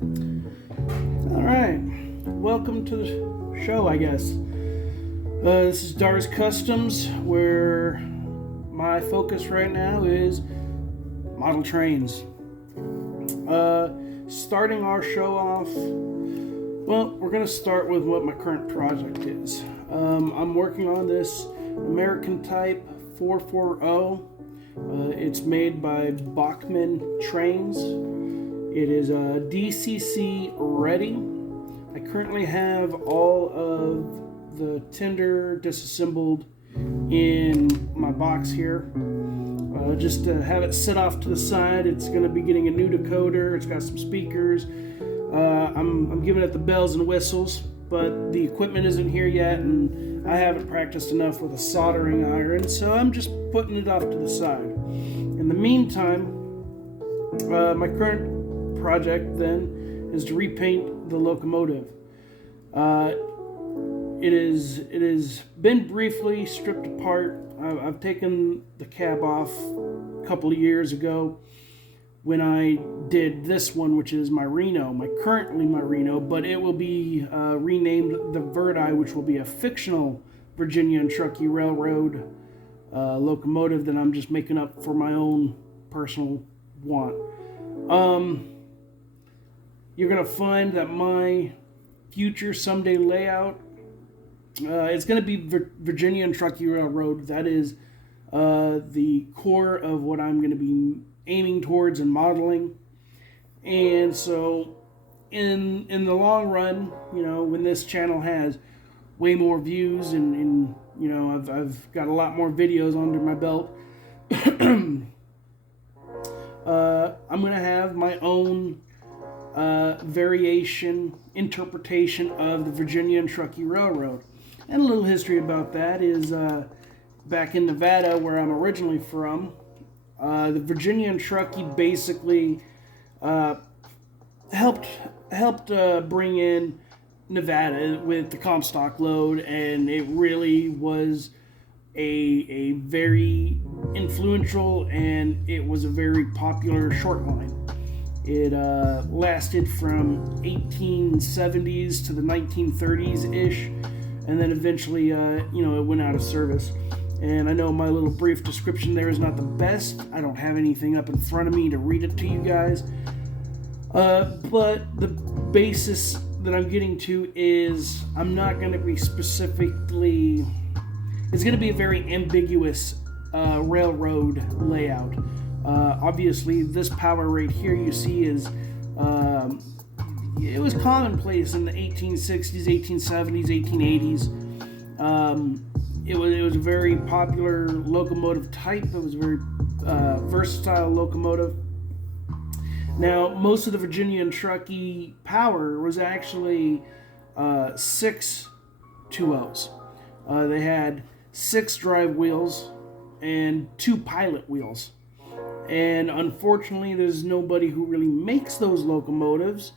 Alright, welcome to the show, I guess. This is Dar's Customs, where my focus right now is model trains. Starting our show off, well, we're going to start with what my current project is. I'm working on this American Type 440. It's made by Bachmann Trains. It is DCC-Ready. I currently have all of the tender disassembled in my box here. Just to have it sit off to the side. It's going to be getting a new decoder. It's got some speakers. I'm giving it the bells and whistles, but the equipment isn't here yet, and I haven't practiced enough with a soldering iron, so I'm just putting it off to the side. In the meantime, my current project then is to repaint the locomotive. It has been briefly stripped apart. I've taken the cab off a couple of years ago when I did this one, which is my Reno, currently my Reno, but it will be renamed the Verdi, which will be a fictional Virginia and Truckee Railroad locomotive that I'm just making up for my own personal want. You're going to find that my future someday layout, it's going to be Virginia and Truckee Railroad. That is the core of what I'm going to be aiming towards and modeling. And so in the long run, you know, when this channel has way more views and you know, I've got a lot more videos under my belt, I'm going to have my own variation interpretation of the Virginia and Truckee Railroad. And a little history about that is back in Nevada, where I'm originally from, the Virginia and Truckee basically helped bring in Nevada with the Comstock load, and it really was a very influential, and it was a very popular short line. It lasted from 1870s to the 1930s-ish, and then eventually, you know, it went out of service. And I know my little brief description there is not the best. I don't have anything up in front of me to read it to you guys. But the basis that I'm getting to is I'm not going to be specifically... It's going to be a very ambiguous railroad layout. Obviously, this power right here you see is... it was commonplace in the 1860s, 1870s, 1880s. It was a very popular locomotive type. It was a very versatile locomotive. Now, most of the Virginia and Truckee power was actually 6 2.0s. They had 6 drive wheels and 2 pilot wheels. And unfortunately, there's nobody who really makes those locomotives.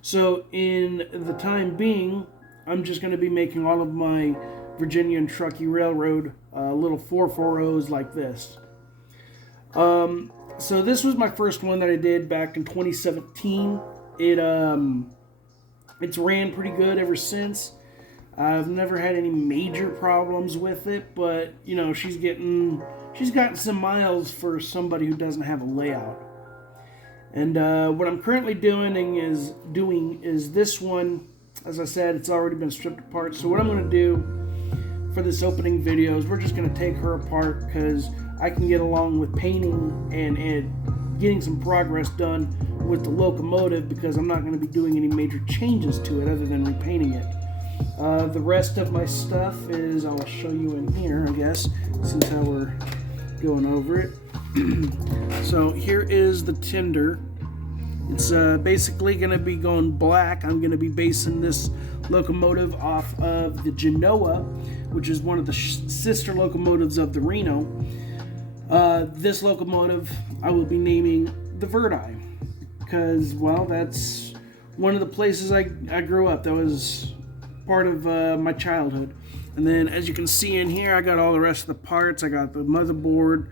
So in the time being, I'm just going to be making all of my Virginia and Truckee Railroad little 440s like this. So this was my first one that I did back in 2017. It's ran pretty good ever since. I've never had any major problems with it, but you know, she's gotten some miles for somebody who doesn't have a layout. And what I'm currently doing is this one. As I said, it's already been stripped apart. So what I'm going to do for this opening video is we're just going to take her apart, because I can get along with painting and getting some progress done with the locomotive, because I'm not going to be doing any major changes to it other than repainting it. The rest of my stuff is, I'll show you in here, I guess, since how we're going over it. So here is the tender. It's basically going to be going black. I'm going to be basing this locomotive off of the Genoa, which is one of the sister locomotives of the Reno. This locomotive I will be naming the Verdi, because, well, that's one of the places I grew up. That was part of my childhood. And then, as you can see in here, I got all the rest of the parts. I got the motherboard,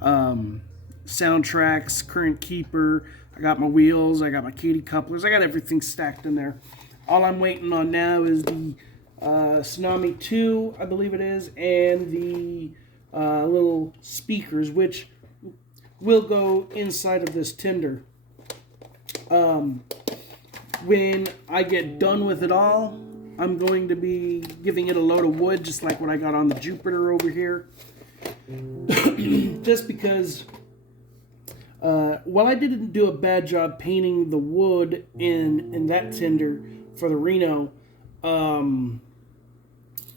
Sountraxx, current keeper. I I got my wheels, I got my Katy couplers, I got everything stacked in there. All I'm waiting on now is the Tsunami 2, I believe it is, and the little speakers, which will go inside of this tender. When I get done with it all, I'm going to be giving it a load of wood, just like what I got on the Jupiter over here. Just because, while I didn't do a bad job painting the wood in that tender for the Reno, well,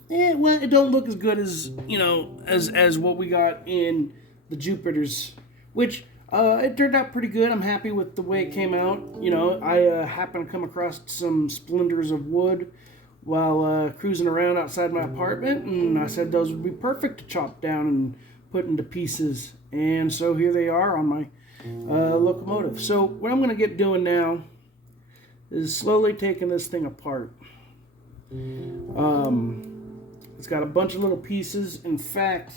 it don't look as good as, you know, as what we got in the Jupiters, which it turned out pretty good. I'm happy with the way it came out. You know, I happened to come across some splinters of wood while cruising around outside my apartment, and I said those would be perfect to chop down and put into pieces. And so here they are on my locomotive. So what I'm going to get doing now is slowly taking this thing apart. It's got a bunch of little pieces. In fact,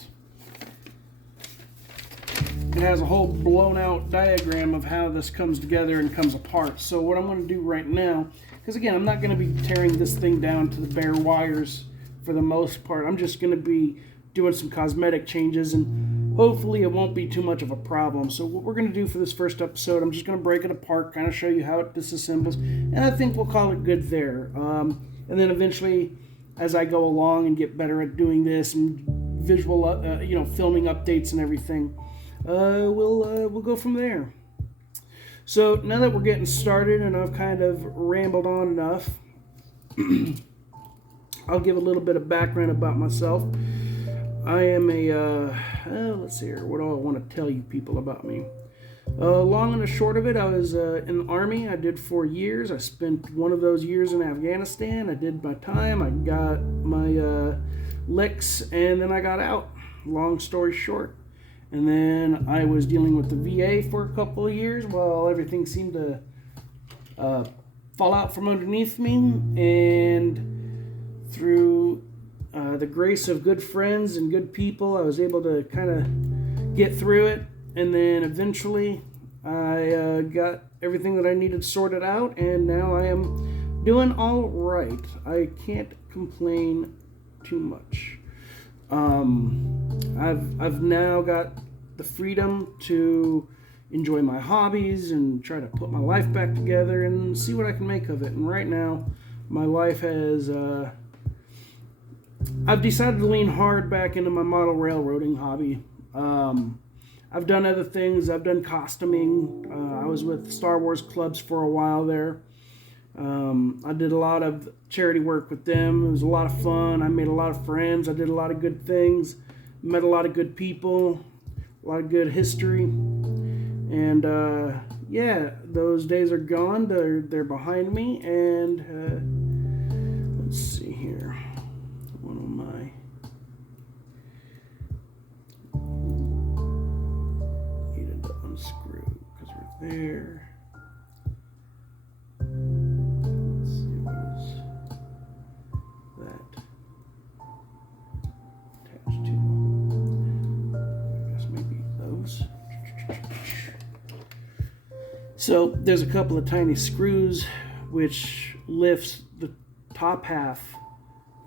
it has a whole blown out diagram of how this comes together and comes apart. So what I'm going to do right now, because again, I'm not going to be tearing this thing down to the bare wires for the most part. I'm just going to be doing some cosmetic changes, and hopefully it won't be too much of a problem. So what we're going to do for this first episode, I'm just going to break it apart, kind of show you how it disassembles, and I think we'll call it good there. And then eventually, as I go along and get better at doing this and visual, filming updates and everything, we'll go from there. So now that we're getting started and I've kind of rambled on enough, I'll give a little bit of background about myself. I am let's see here, what do I want to tell you people about me? Long and the short of it, I was in the Army. I did 4 years. I spent one of those years in Afghanistan. I did my time. I got my licks, and then I got out. Long story short. And then I was dealing with the VA for a couple of years while everything seemed to fall out from underneath me. And through the grace of good friends and good people, I was able to kind of get through it. And then eventually I got everything that I needed sorted out, and now I am doing all right. I can't complain too much. I've now got the freedom to enjoy my hobbies and try to put my life back together and see what I can make of it. And right now, my life has... I've decided to lean hard back into my model railroading hobby. I've done other things. I've done costuming. I was with Star Wars clubs for a while there. I did a lot of charity work with them. It was a lot of fun. I made a lot of friends. I did a lot of good things. Met a lot of good people. A lot of good history. And yeah, those days are gone. They're behind me. And let's see here. One of my... needed to unscrew because we're there. Let's see, what is that attached to? I guess maybe those. So there's a couple of tiny screws which lifts the top half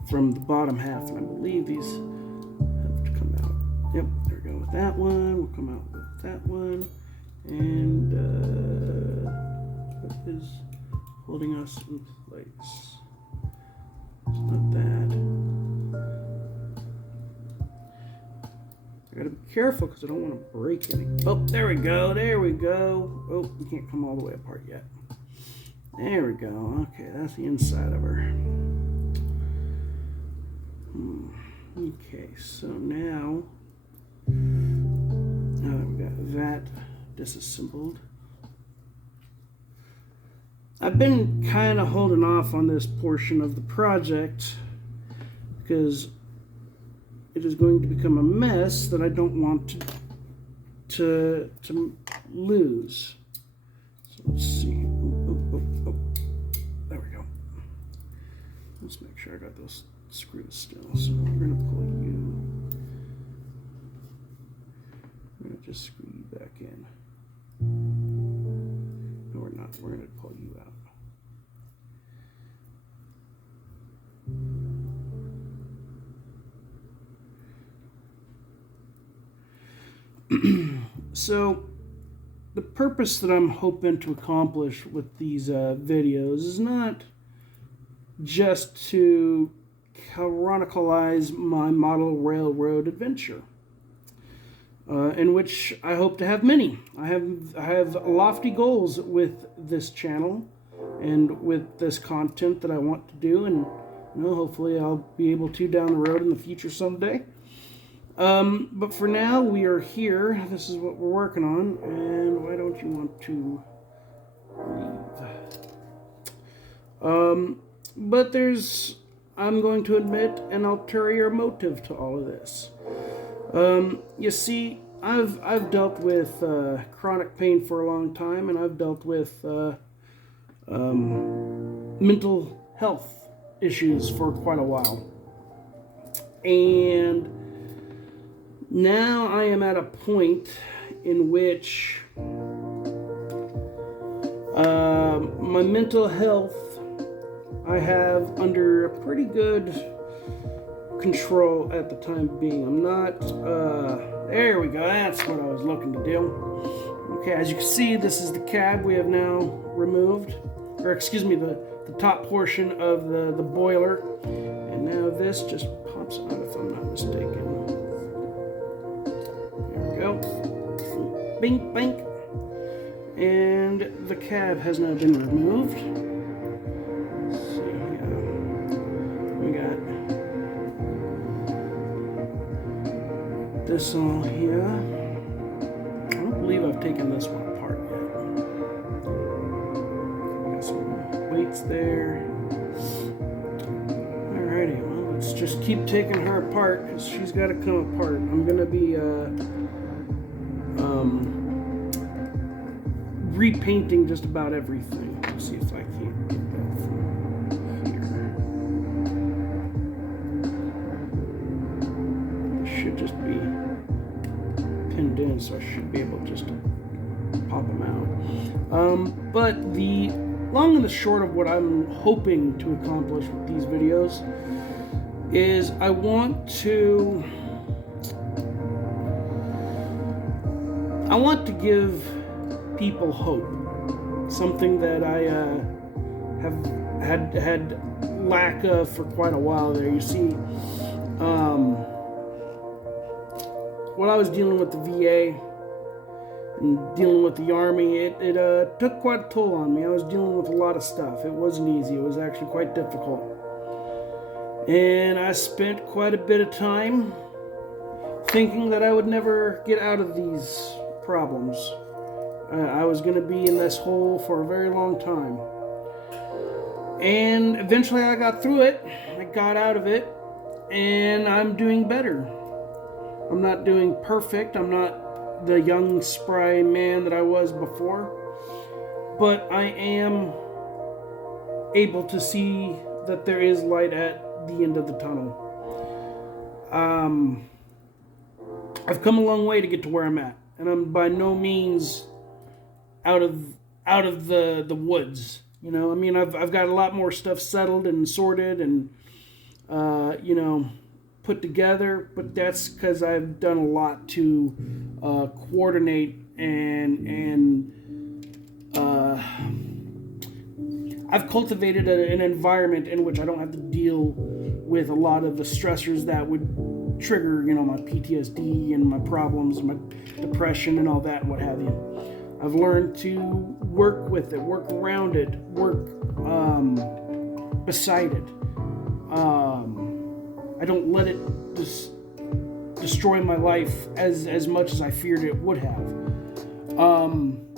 from the bottom half, and I believe these have to come out. Yep, there we go with that one. We'll come out with that one. And what is holding us in place? It's not that. I gotta be careful because I don't want to break any. Oh, there we go. There we go. Oh, we can't come all the way apart yet. There we go. Okay, that's the inside of her. Okay, so now that we've got that disassembled, I've been kind of holding off on this portion of the project because it is going to become a mess that I don't want to lose. So let's see. Oh. There we go. Let's make sure I got those screws still. So we're going to pull you. I'm going to just screw you back in. We're going to pull you out. So, the purpose that I'm hoping to accomplish with these videos is not just to chronicleize my model railroad adventure, in which I hope to have many. I have lofty goals with this channel and with this content that I want to do, and hopefully I'll be able to down the road in the future someday. But for now, we are here. This is what we're working on, and why don't you want to leave? But there's, I'm going to admit, an ulterior motive to all of this. You see, I've dealt with chronic pain for a long time, and I've dealt with mental health issues for quite a while. And now I am at a point in which my mental health I have under a pretty good control at the time being. I'm not, there we go, that's what I was looking to do. Okay, as you can see, this is the cab we have now removed, or excuse me, the top portion of the boiler, and now this just pops out if I'm not mistaken. Go. Bink, bink. And the cab has now been removed. Let's see. We got this all here. I don't believe I've taken this one apart yet. Got some weights there. Alrighty, well, let's just keep taking her apart because she's got to come apart. I'm going to be repainting just about everything. Let's see if I can't get that from here. It should just be pinned in, so I should be able just to pop them out. But the long and the short of what I'm hoping to accomplish with these videos is I want to give people hope, something that I have had lack of for quite a while there. You see, when I was dealing with the VA and dealing with the Army, it took quite a toll on me. I was dealing with a lot of stuff. It wasn't easy. It was actually quite difficult. And I spent quite a bit of time thinking that I would never get out of these problems. I was going to be in this hole for a very long time. And eventually I got through it. I got out of it. And I'm doing better. I'm not doing perfect. I'm not the young, spry man that I was before. But I am able to see that there is light at the end of the tunnel. I've come a long way to get to where I'm at. And I'm by no means out of the woods. You know, I mean, I've got a lot more stuff settled and sorted and put together, but that's because I've done a lot to coordinate and I've cultivated an environment in which I don't have to deal with a lot of the stressors that would trigger, my PTSD and my problems, and my depression and all that and what have you. I've learned to work with it, work around it, work beside it. I don't let it destroy my life as much as I feared it would have.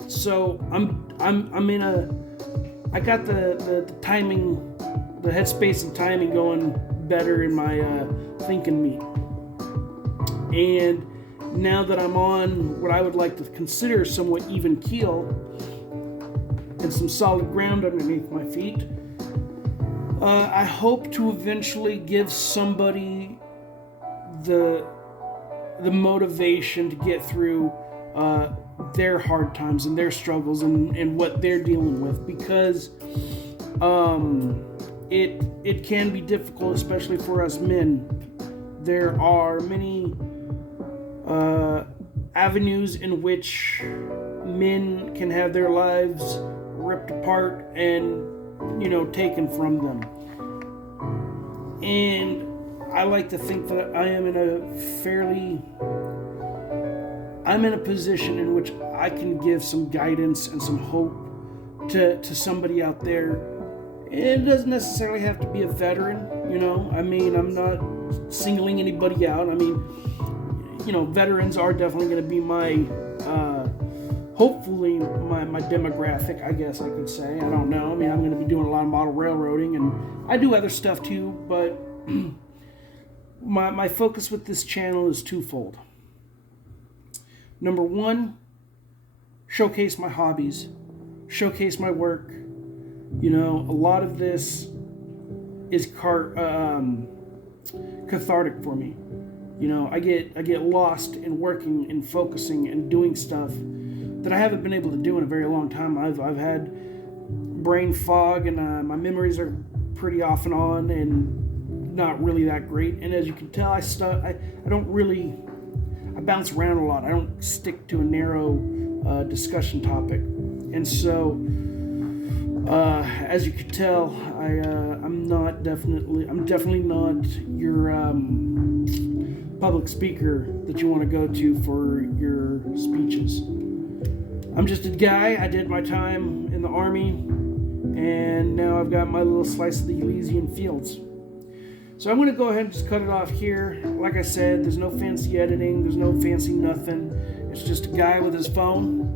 So I'm in I got the timing, the headspace and timing going better in my thinking me. And now that I'm on what I would like to consider somewhat even keel and some solid ground underneath my feet, I hope to eventually give somebody the motivation to get through their hard times and their struggles and what they're dealing with, because it can be difficult, especially for us men. There are many avenues in which men can have their lives ripped apart and, taken from them. And I like to think that I'm in a position in which I can give some guidance and some hope to somebody out there. It doesn't necessarily have to be a veteran, I'm not singling anybody out. Veterans are definitely going to be my, hopefully my demographic, I guess I could say. I don't know. I'm going to be doing a lot of model railroading, and I do other stuff too, but my focus with this channel is twofold. Number one, showcase my hobbies, showcase my work. A lot of this is cathartic for me. I get lost in working and focusing and doing stuff that I haven't been able to do in a very long time. I've had brain fog, and my memories are pretty off and on and not really that great. And as you can tell, I bounce around a lot. I don't stick to a narrow discussion topic. And so, as you can tell, I'm definitely not your public speaker that you want to go to for your speeches. I'm just a guy. I did my time in the Army, and now I've got my little slice of the Elysian fields. So I'm going to go ahead and just cut it off here. Like I said, there's no fancy editing. There's no fancy nothing. It's just a guy with his phone,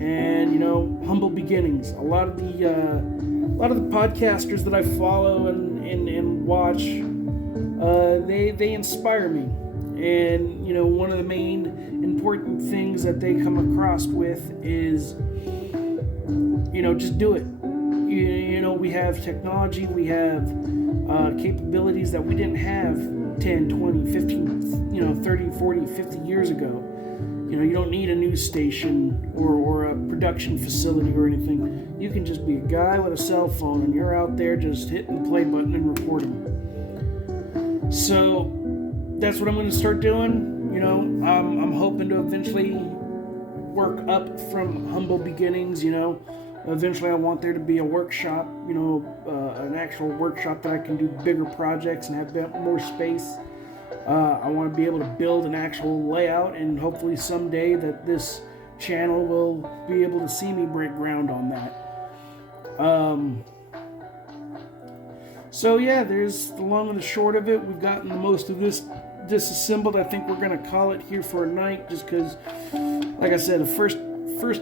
and humble beginnings. A lot of the podcasters that I follow and watch, they inspire me. And one of the main important things that they come across with is just do it. We have technology, we have capabilities that we didn't have 10, 20, 15, 30, 40, 50 years ago. You don't need a news station or a production facility or anything. You can just be a guy with a cell phone, and you're out there just hitting the play button and recording. So that's what I'm going to start doing. I'm hoping to eventually work up from humble beginnings. Eventually I want there to be a workshop, an actual workshop that I can do bigger projects and have more space. I want to be able to build an actual layout, and hopefully someday that this channel will be able to see me break ground on that. So yeah, there's the long and the short of it. We've gotten the most of this disassembled. I think we're going to call it here for a night, just because, like I said, the first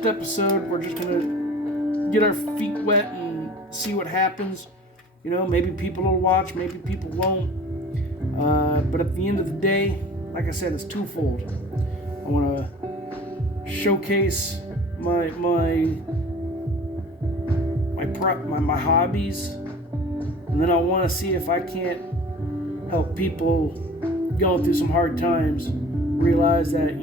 episode, we're just going to get our feet wet and see what happens. Maybe people will watch, maybe people won't. But at the end of the day, like I said, it's twofold. I want to showcase my hobbies, and then I want to see if I can't help people going through some hard times realize that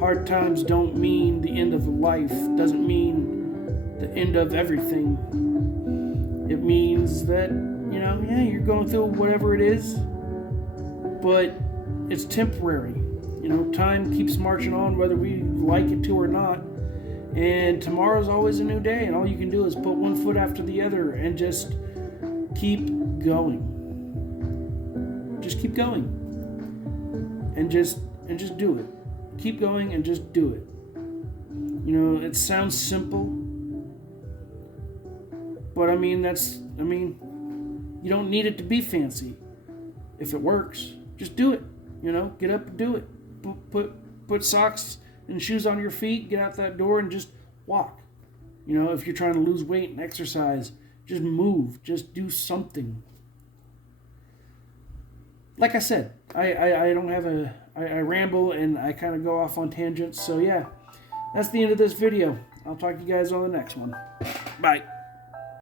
hard times don't mean the end of life, doesn't mean the end of everything. It means that you're going through whatever it is, but it's temporary. Time keeps marching on whether we like it to or not, and tomorrow's always a new day, and all you can do is put one foot after the other and just keep going. Just keep going, and just do it. Keep going and just do it. It sounds simple, but you don't need it to be fancy. If it works, just do it. Get up and do it. Put socks and shoes on your feet, get out that door and just walk. If you're trying to lose weight and exercise, just move, just do something. Like I said, I don't have I ramble and I kind of go off on tangents. So yeah, that's the end of this video. I'll talk to you guys on the next one. Bye.